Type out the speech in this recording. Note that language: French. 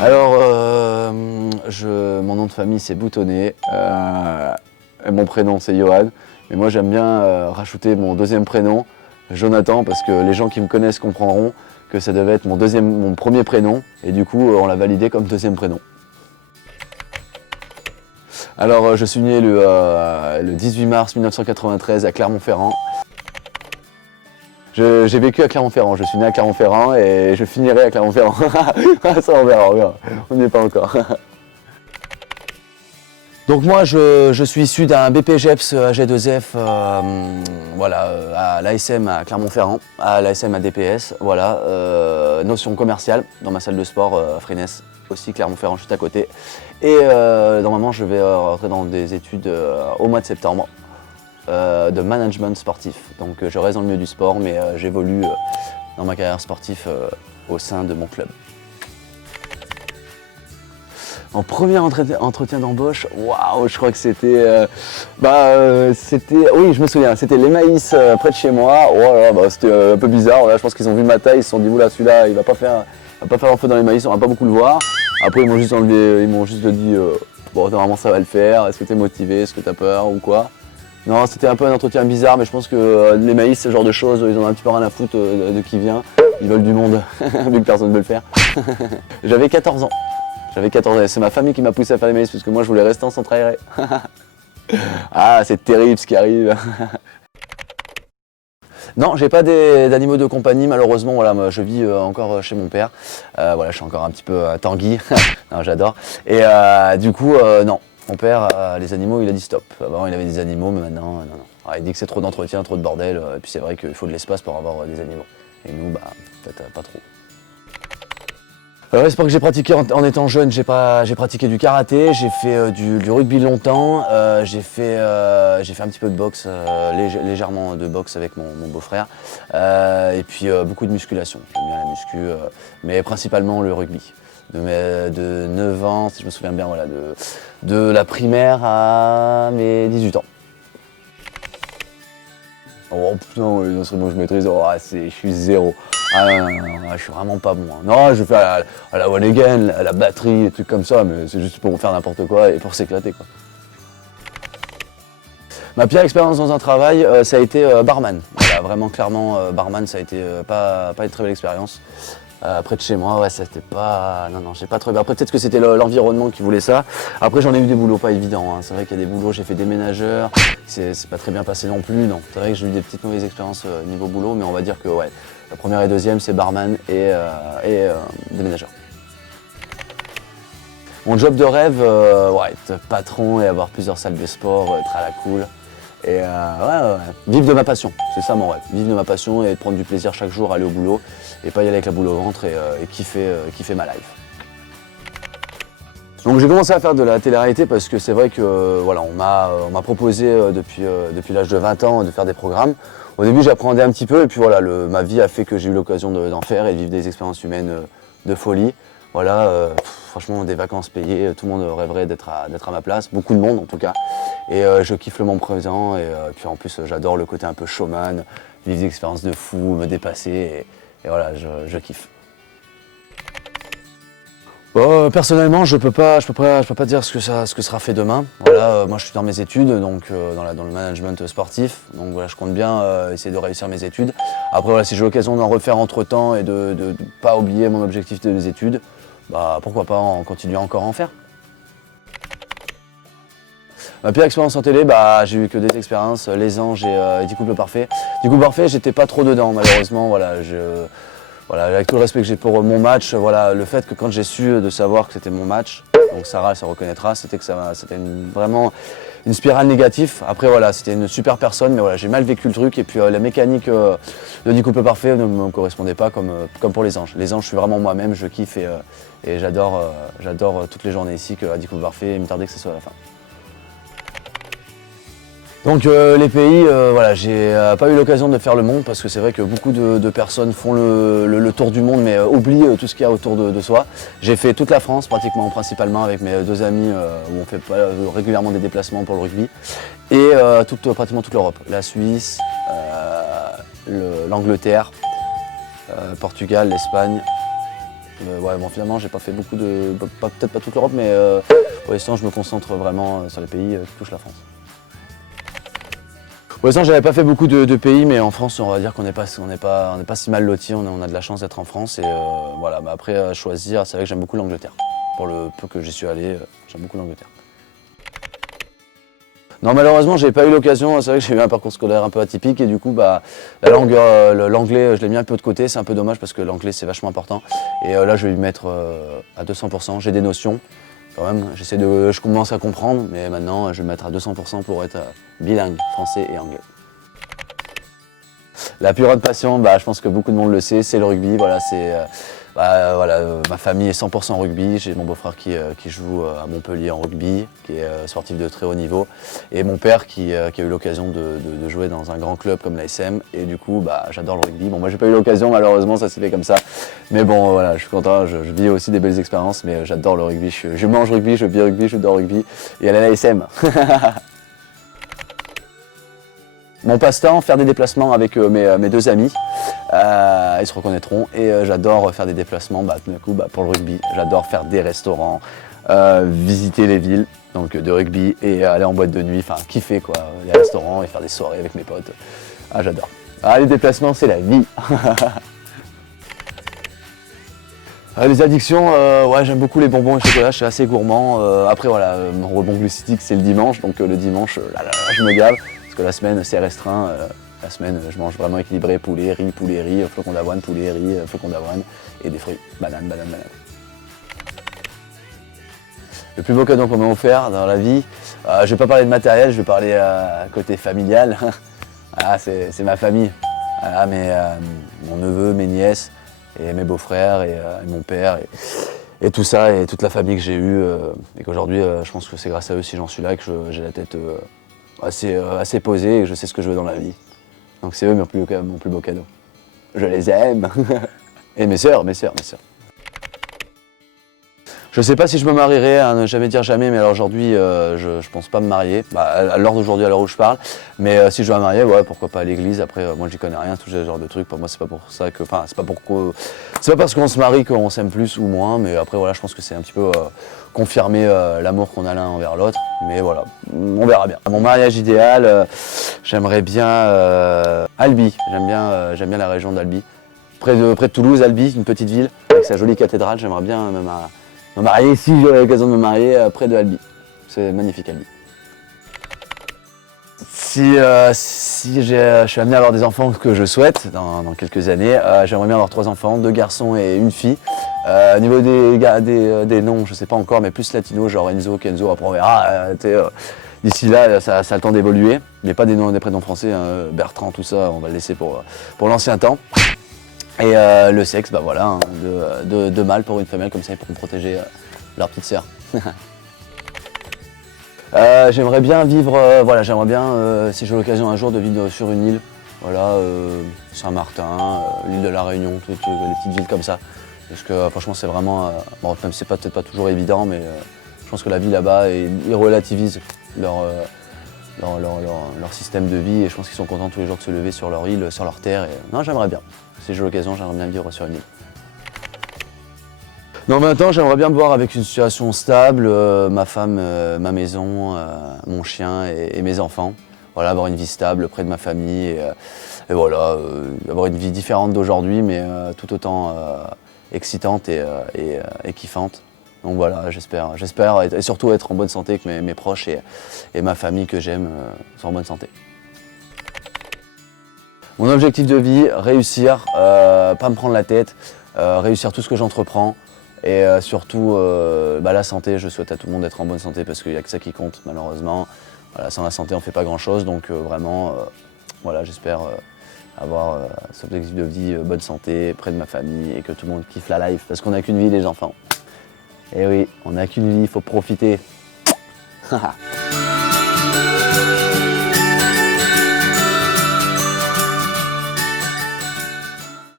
Alors, mon nom de famille c'est Boutonnet, mon prénom c'est Johan, mais moi j'aime bien rajouter mon deuxième prénom, Jonathan, parce que les gens qui me connaissent comprendront que ça devait être mon premier prénom, et du coup on l'a validé comme deuxième prénom. Alors, je suis né le 18 mars 1993 à Clermont-Ferrand. J'ai vécu à Clermont-Ferrand, je suis né à Clermont-Ferrand et je finirai à Clermont-Ferrand. Ça on verra, on n'y est pas encore. Donc moi je suis issu d'un BPGEPS AG2F à l'ASM à Clermont-Ferrand, à l'ASM à DPS, notion commerciale dans ma salle de sport à Fresnes, aussi Clermont-Ferrand juste à côté. Et normalement je vais rentrer dans des études au mois de septembre. De management sportif. Donc je reste dans le milieu du sport, mais j'évolue dans ma carrière sportive au sein de mon club. En premier entretien d'embauche, waouh, je crois que c'était, oui, je me souviens, c'était les Maïs près de chez moi. C'était un peu bizarre. Là, je pense qu'ils ont vu ma taille, ils se sont dit oula, celui-là, il va pas faire long feu dans les Maïs, on va pas beaucoup le voir. Après, ils m'ont juste dit, bon, normalement ça va le faire. Est-ce que tu es motivé, est-ce que tu as peur ou quoi? Non, c'était un peu un entretien bizarre, mais je pense que les Maïs, ce genre de choses, ils ont un petit peu rien à foutre de qui vient. Ils veulent du monde, vu que personne ne veut le faire. J'avais 14 ans. C'est ma famille qui m'a poussé à faire les Maïs, parce que moi je voulais rester en centre aéré. Ah, c'est terrible ce qui arrive. Non, j'ai pas d'animaux de compagnie, malheureusement. Voilà, moi, je vis encore chez mon père. Je suis encore un petit peu Tanguy. Non, j'adore. Et du coup, non. Mon père, les animaux, il a dit stop. Avant, il avait des animaux, mais maintenant, non. Alors, il dit que c'est trop d'entretien, trop de bordel. Et puis c'est vrai qu'il faut de l'espace pour avoir des animaux. Et nous, peut-être pas trop. Le sport que j'ai pratiqué en étant jeune, j'ai pratiqué du karaté, j'ai fait du rugby longtemps, j'ai fait un petit peu de boxe, légèrement de boxe avec mon beau-frère, et puis beaucoup de musculation. J'aime bien la muscu, mais principalement le rugby. De 9 ans, si je me souviens bien, de la primaire à mes 18 ans. Oh putain, non, c'est bon, je maîtrise, je suis zéro. Ah non, je suis vraiment pas bon. Non, je fais à la one again, à la batterie, des trucs comme ça, mais c'est juste pour faire n'importe quoi et pour s'éclater, quoi. Ma pire expérience dans un travail, ça a été barman. Voilà, vraiment, clairement, barman, ça a été pas une très belle expérience. Près de chez moi, c'était pas... Non, j'ai pas trop... Après, peut-être que c'était l'environnement qui voulait ça. Après, j'en ai eu des boulots pas évidents. C'est vrai qu'il y a des boulots, j'ai fait déménageur. C'est pas très bien passé non plus, non. C'est vrai que j'ai eu des petites mauvaises expériences niveau boulot, mais on va dire que, la première et deuxième, c'est barman et déménageur. Mon job de rêve, être patron et avoir plusieurs salles de sport, être à la cool. Et vivre de ma passion, c'est ça mon rêve. Vivre de ma passion et prendre du plaisir chaque jour à aller au boulot et pas y aller avec la boule au ventre et kiffer ma life. Donc j'ai commencé à faire de la télé-réalité parce que c'est vrai que on m'a proposé depuis l'âge de 20 ans de faire des programmes. Au début j'appréhendais un petit peu et puis ma vie a fait que j'ai eu l'occasion d'en faire et de vivre des expériences humaines de folie. Franchement, des vacances payées, tout le monde rêverait d'être à ma place, beaucoup de monde en tout cas. Et je kiffe le moment présent et puis en plus j'adore le côté un peu showman, vivre des expériences de fou, me dépasser et voilà, je kiffe. Personnellement, je peux pas dire ce que sera fait demain. Moi je suis dans mes études, donc dans le management sportif. Donc je compte bien essayer de réussir mes études. Après si j'ai l'occasion d'en refaire entre temps et de ne pas oublier mon objectif des études, pourquoi pas en continuer encore à en faire. Ma pire expérience en télé, j'ai eu que des expériences, Les Anges et 10 couples parfaits. 10 couples parfaits, j'étais pas trop dedans malheureusement. Avec tout le respect que j'ai pour mon match, le fait que quand j'ai su de savoir que c'était mon match, donc Sarah se reconnaîtra, c'était vraiment une spirale négative. Après c'était une super personne, mais j'ai mal vécu le truc et puis la mécanique de 10 couples parfaits ne me correspondait pas comme pour Les Anges. Les Anges, je suis vraiment moi-même, je kiffe et j'adore toutes les journées ici que 10 couples parfaits, il me tardait que ce soit à la fin. Donc les pays, j'ai pas eu l'occasion de faire le monde parce que c'est vrai que beaucoup de personnes font le tour du monde mais oublient tout ce qu'il y a autour de soi. J'ai fait toute la France principalement avec mes deux amis où on fait régulièrement des déplacements pour le rugby et pratiquement toute l'Europe, la Suisse, l'Angleterre, Portugal, l'Espagne Ouais, bon, finalement, j'ai pas fait beaucoup de. Peut-être pas toute l'Europe, mais pour l'instant, je me concentre vraiment sur les pays qui touchent la France. Pour l'instant, j'avais pas fait beaucoup de pays, mais en France, on va dire qu'on n'est pas si mal lotis. On a de la chance d'être en France. Et voilà, bah, après, à choisir, c'est vrai que j'aime beaucoup l'Angleterre. Pour le peu que j'y suis allé, j'aime beaucoup l'Angleterre. Non, malheureusement, j'ai pas eu l'occasion. C'est vrai que j'ai eu un parcours scolaire un peu atypique et du coup, bah, la langue, l'anglais, je l'ai mis un peu de côté. C'est un peu dommage parce que l'anglais, c'est vachement important. Et là, je vais y mettre à 200%. J'ai des notions quand même. Je commence à comprendre, mais maintenant, je vais me mettre à 200% pour être bilingue, français et anglais. La plus grande passion, bah, je pense que beaucoup de monde le sait, c'est le rugby. Voilà, ma famille est 100% rugby. J'ai mon beau-frère qui joue à Montpellier en rugby, qui est sportif de très haut niveau. Et mon père qui a eu l'occasion de jouer dans un grand club comme l'ASM. Et du coup, bah, j'adore le rugby. Bon, moi, j'ai pas eu l'occasion, malheureusement, ça s'est fait comme ça. Mais bon, voilà, je suis content. Je vis aussi des belles expériences, mais j'adore le rugby. Je mange rugby, je vis rugby, je dors rugby. Et à l'ASM. Mon passe-temps, faire des déplacements avec mes deux amis, ils se reconnaîtront et j'adore faire des déplacements pour le rugby. J'adore faire des restaurants, visiter les villes donc, de rugby et aller en boîte de nuit, enfin kiffer quoi, les restaurants et faire des soirées avec mes potes. Ah j'adore. Ah les déplacements c'est la vie. Les addictions, ouais, j'aime beaucoup les bonbons et chocolat, je suis assez gourmand. Après voilà, mon rebond glucidique c'est le dimanche, donc le dimanche, je me gave. Parce que la semaine c'est restreint, la semaine je mange vraiment équilibré, poulet, riz, flocons d'avoine, poulet, riz, flocons d'avoine et des fruits, banane. Le plus beau cadeau qu'on m'a offert dans la vie, je vais pas parler de matériel, je vais parler côté familial. Ah, c'est ma famille, mon neveu, mes nièces et mes beaux-frères et mon père et tout ça et toute la famille que j'ai eue et qu'aujourd'hui je pense que c'est grâce à eux si j'en suis là que j'ai la tête assez posée et que je sais ce que je veux dans la vie. Donc c'est eux mon plus beau cadeau. Je les aime. Et mes sœurs. Je sais pas si je me marierai, hein, ne jamais dire jamais, mais alors aujourd'hui je pense pas me marier, à l'heure d'aujourd'hui, à l'heure où je parle, mais si je dois me marier, ouais, pourquoi pas à l'église, après moi j'y connais rien, tout ce genre de trucs, pour moi c'est pas pour ça que, c'est pas parce qu'on se marie qu'on s'aime plus ou moins, mais après voilà, je pense que c'est un petit peu confirmer l'amour qu'on a l'un envers l'autre, mais voilà, on verra bien. Mon mariage idéal, j'aimerais bien Albi, j'aime bien la région d'Albi, près de Toulouse, Albi, une petite ville, avec sa jolie cathédrale, j'aimerais bien me marier, si j'ai l'occasion de me marier, près de Albi. C'est magnifique Albi. Si je suis amené à avoir des enfants que je souhaite dans quelques années, j'aimerais bien avoir 3 enfants, 2 garçons et une fille. Au niveau des noms, je sais pas encore, mais plus latino, genre Enzo, Kenzo, après on verra. D'ici là, ça a le temps d'évoluer, mais pas des prénoms français, hein, Bertrand, tout ça, on va le laisser pour l'ancien temps. Et le sexe, bah voilà, hein, de mâle pour une femelle, comme ça ils pourront protéger leur petite sœur. J'aimerais bien vivre, si j'ai l'occasion un jour de vivre sur une île, voilà, Saint-Martin, l'île de la Réunion, toutes les petites villes comme ça. Parce que franchement c'est vraiment, bon même c'est peut-être pas toujours évident, mais je pense que la vie là-bas, ils relativisent leur système de vie et je pense qu'ils sont contents tous les jours de se lever sur leur île, sur leur terre. Et, non, j'aimerais bien. Si j'ai l'occasion, j'aimerais bien vivre sur une île. Non, maintenant, j'aimerais bien me voir avec une situation stable, ma femme, ma maison, mon chien et mes enfants. Voilà, avoir une vie stable près de ma famille et voilà, avoir une vie différente d'aujourd'hui, mais tout autant excitante et kiffante. Donc voilà, j'espère et surtout être en bonne santé avec mes proches et ma famille que j'aime sont en bonne santé. Mon objectif de vie, réussir, pas me prendre la tête, réussir tout ce que j'entreprends et surtout la santé, je souhaite à tout le monde d'être en bonne santé parce qu'il n'y a que ça qui compte malheureusement. Voilà, sans la santé on ne fait pas grand chose donc vraiment voilà, j'espère avoir cet objectif de vie, bonne santé, près de ma famille et que tout le monde kiffe la life parce qu'on n'a qu'une vie les enfants. Et oui, on n'a qu'une vie, il faut profiter.